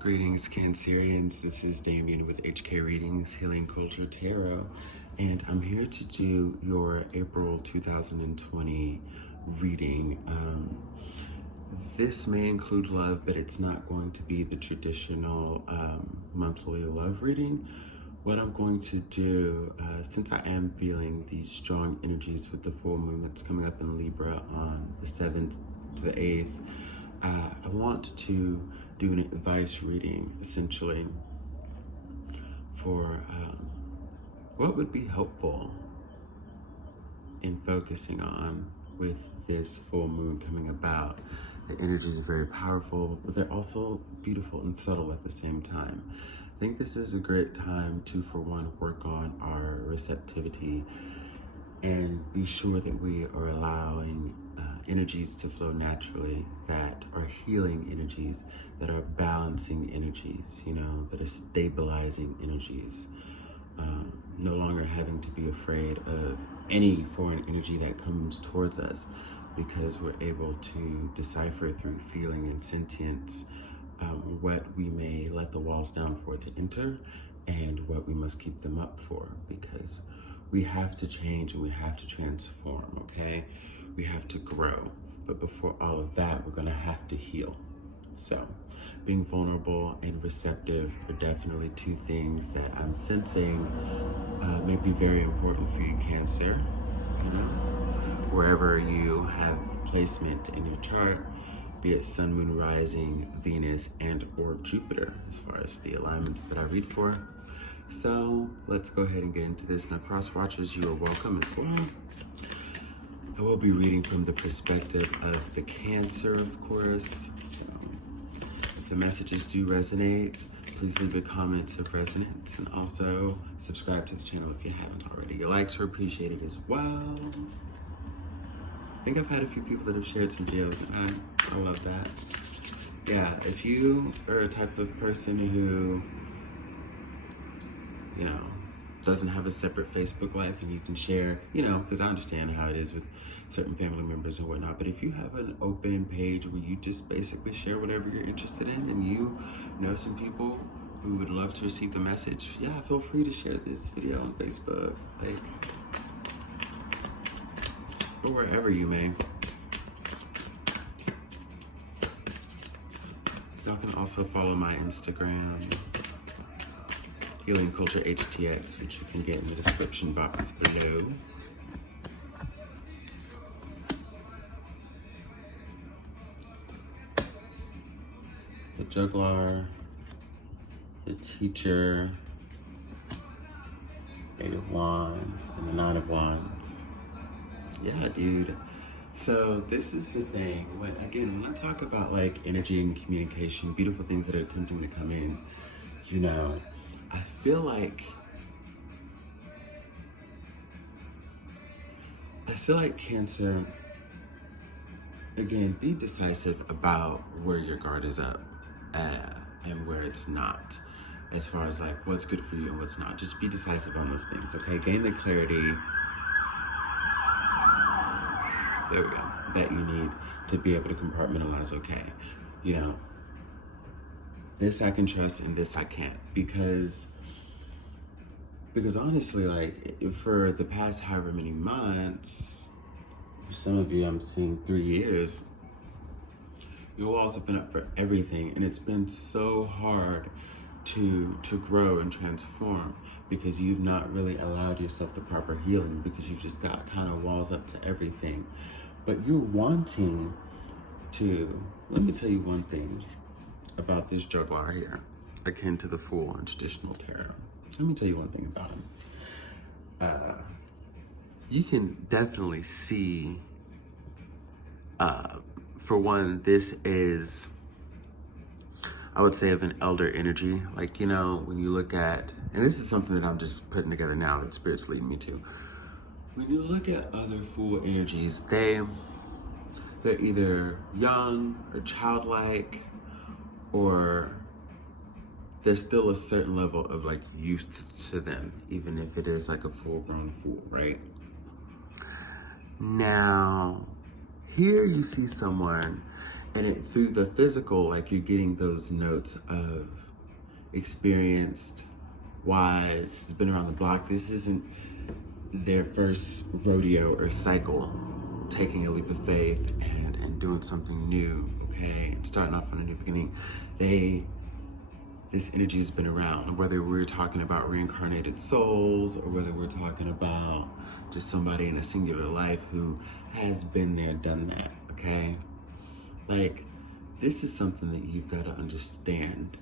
Greetings, Cancerians. This is Damien with HK Readings, Healing Culture Tarot, and I'm here to do your April 2020 reading. This may include love, but it's not going to be the traditional monthly love reading. What I'm going to do, since I am feeling these strong energies with the full moon that's coming up in Libra on the 7th to the 8th, I want to do an advice reading, essentially, for what would be helpful in focusing on with this full moon coming about. The energies are very powerful, but they're also beautiful and subtle at the same time. I think this is a great time to, for one, work on our receptivity and be sure that we are allowing energies to flow naturally, that are healing energies, that are balancing energies, that are stabilizing energies. No longer having to be afraid of any foreign energy that comes towards us, because we're able to decipher through feeling and sentience what we may let the walls down for it to enter and what we must keep them up for, because we have to change and we have to transform, okay? We have to grow. But before all of that, we're gonna have to heal. So being vulnerable and receptive are definitely two things that I'm sensing may be very important for you, Cancer. Wherever you have placement in your chart, be it Sun, Moon, Rising, Venus, and or Jupiter, as far as the alignments that I read for. So let's go ahead and get into this. Now, cross watchers, you are welcome as well. I will be reading from the perspective of the Cancer, of course. So if the messages do resonate, please leave your comments of resonance, and also subscribe to the channel if you haven't already. Your likes are appreciated as well. I think I've had a few people that have shared some videos, and I love that. Yeah, if you are a type of person who doesn't have a separate Facebook life and you can share, because I understand how it is with certain family members and whatnot, but if you have an open page where you just basically share whatever you're interested in, and you know some people who would love to receive the message, yeah, feel free to share this video on Facebook, or wherever you may. Y'all can also follow my Instagram, Healing Culture HTX, which you can get in the description box below. The Juggler, the Teacher, Eight of Wands, and the Nine of Wands. Yeah, dude. So this is the thing. When I talk about energy and communication, beautiful things that are attempting to come in, I feel like Cancer, again, be decisive about where your guard is up and where it's not, as far as what's good for you and what's not. Just be decisive on those things, okay? Gain the clarity, there we go, that you need to be able to compartmentalize, okay? This I can trust and this I can't, because honestly, for the past however many months, for some of you I'm seeing 3 years, your walls have been up for everything, and it's been so hard to grow and transform, because you've not really allowed yourself the proper healing, because you've just got kind of walls up to everything. But you're wanting to, let me tell you one thing about this Juggler here, akin to the Fool in traditional tarot. Let me tell you one thing about him. You can definitely see, for one, this is, I would say, of an elder energy. When you look at, and this is something that I'm just putting together now that Spirit's leading me to. When you look at other Fool energies, they're either young or childlike, or there's still a certain level of youth to them, even if it is a full-grown fool, right? Now, here you see someone And through the physical, like you're getting those notes of experienced, wise, has been around the block. This isn't their first rodeo or cycle, taking a leap of faith and doing something new, okay? And starting off on a new beginning. This energy has been around, whether we're talking about reincarnated souls or whether we're talking about just somebody in a singular life who has been there, done that, okay? Like, this is something that you've got to understand,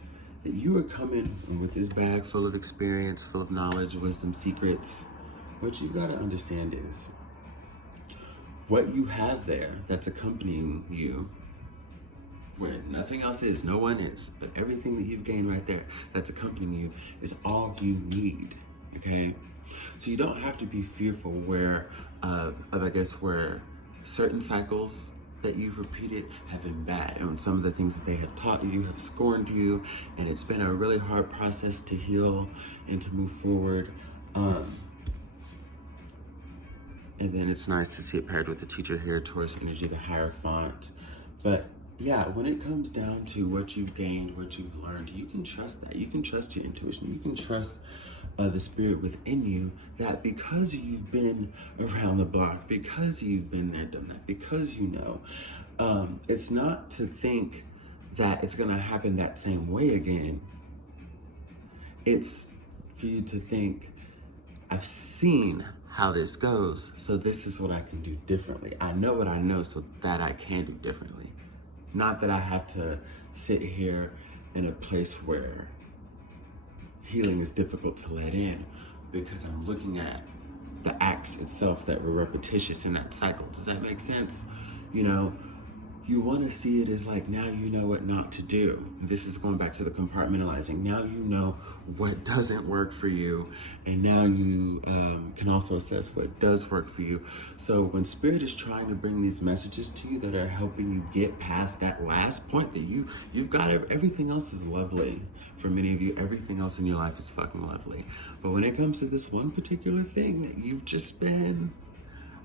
that you are coming with this bag full of experience, full of knowledge, wisdom, secrets. What you've got to understand is what you have there that's accompanying you, where nothing else is, no one is, but everything that you've gained right there that's accompanying you is all you need, okay? So you don't have to be fearful where certain cycles that you've repeated have been bad, and some of the things that they have taught you have scorned you, and it's been a really hard process to heal and to move forward. And then it's nice to see it paired with the teacher here, Taurus energy, the Hierophant. But yeah, when it comes down to what you've gained, what you've learned, you can trust that. You can trust your intuition. You can trust the spirit within you, that because you've been around the block, because you've been there, done that, because you know, it's not to think that it's going to happen that same way again. It's for you to think, I've seen how this goes, so this is what I can do differently. I know what I know, so that I can do differently. Not that I have to sit here in a place where healing is difficult to let in, because I'm looking at the acts itself that were repetitious in that cycle. Does that make sense? You know, you want to see it as like, now you know what not to do. This is going back to the compartmentalizing. Now you know what doesn't work for you, and now you can also assess what does work for you. So when Spirit is trying to bring these messages to you that are helping you get past that last point, that you've got, everything else is lovely. For many of you, everything else in your life is fucking lovely. But when it comes to this one particular thing that you've just been,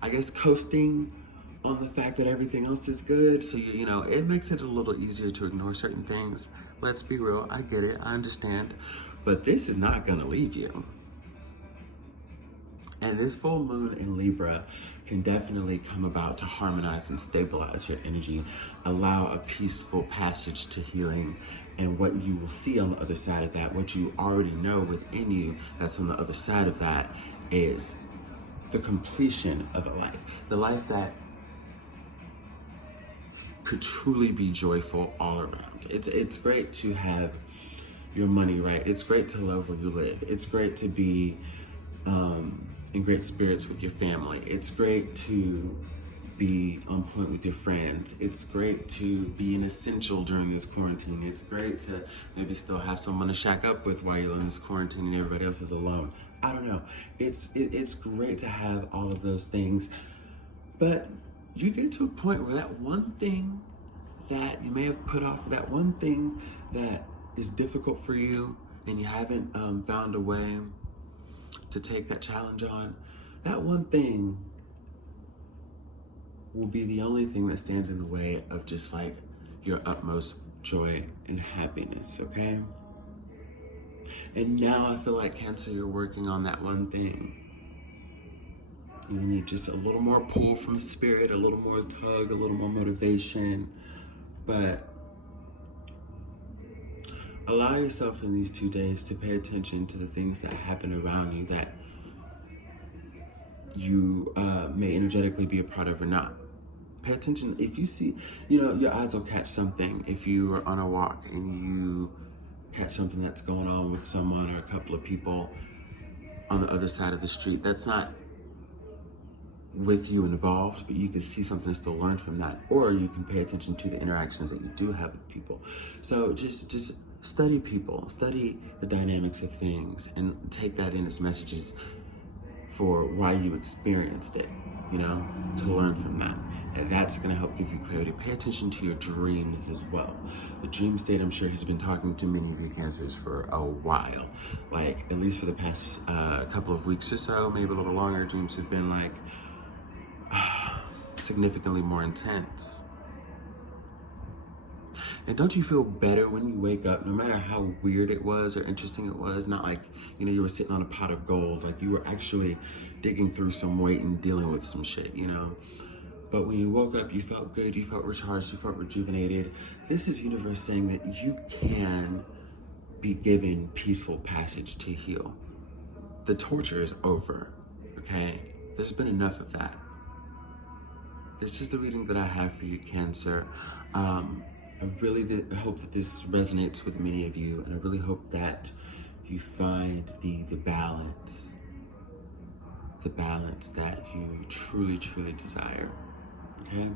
I guess, coasting on the fact that everything else is good, so you know, it makes it a little easier to ignore certain things. Let's be real, I get it, I understand, but this is not gonna leave you. And this full moon in Libra can definitely come about to harmonize and stabilize your energy, allow a peaceful passage to healing. And what you will see on the other side of that, what you already know within you that's on the other side of that, is the completion of a life. The life that could truly be joyful all around. It's great to have your money right. It's great to love where you live. It's great to be in great spirits with your family. It's great to be on point with your friends. It's great to be an essential during this quarantine. It's great to maybe still have someone to shack up with while you're in this quarantine and everybody else is alone. I don't know. It's great to have all of those things, but you get to a point where that one thing that you may have put off, that one thing that is difficult for you and you haven't found a way to take that challenge on, that one thing will be the only thing that stands in the way of just like your utmost joy and happiness, okay? And now I feel like, Cancer, you're working on that one thing. You need just a little more pull from Spirit, a little more tug, a little more motivation. But allow yourself in these 2 days to pay attention to the things that happen around you that you may energetically be a part of or not. Pay attention. If you see, you know, your eyes will catch something. If you are on a walk and you catch something that's going on with someone or a couple of people on the other side of the street, that's not with you involved, but you can see something and still learn from that. Or you can pay attention to the interactions that you do have with people. So just study people, study the dynamics of things, and take that in as messages for why you experienced it, you know, to learn from that. And that's gonna help give you clarity. Pay attention to your dreams as well. The dream state, I'm sure he's been talking to many of you Cancers for a while. Like, at least for the past couple of weeks or so, maybe a little longer, dreams have been like, significantly more intense. And don't you feel better when you wake up, no matter how weird it was or interesting it was? Not like, you know, you were sitting on a pot of gold, like you were actually digging through some weight and dealing with some shit, you know? But when you woke up, you felt good, you felt recharged, you felt rejuvenated. This is universe saying that you can be given peaceful passage to heal. The torture is over, okay? There's been enough of that. This is the reading that I have for you, Cancer. I really hope that this resonates with many of you, and I really hope that you find the balance that you truly, truly desire, okay?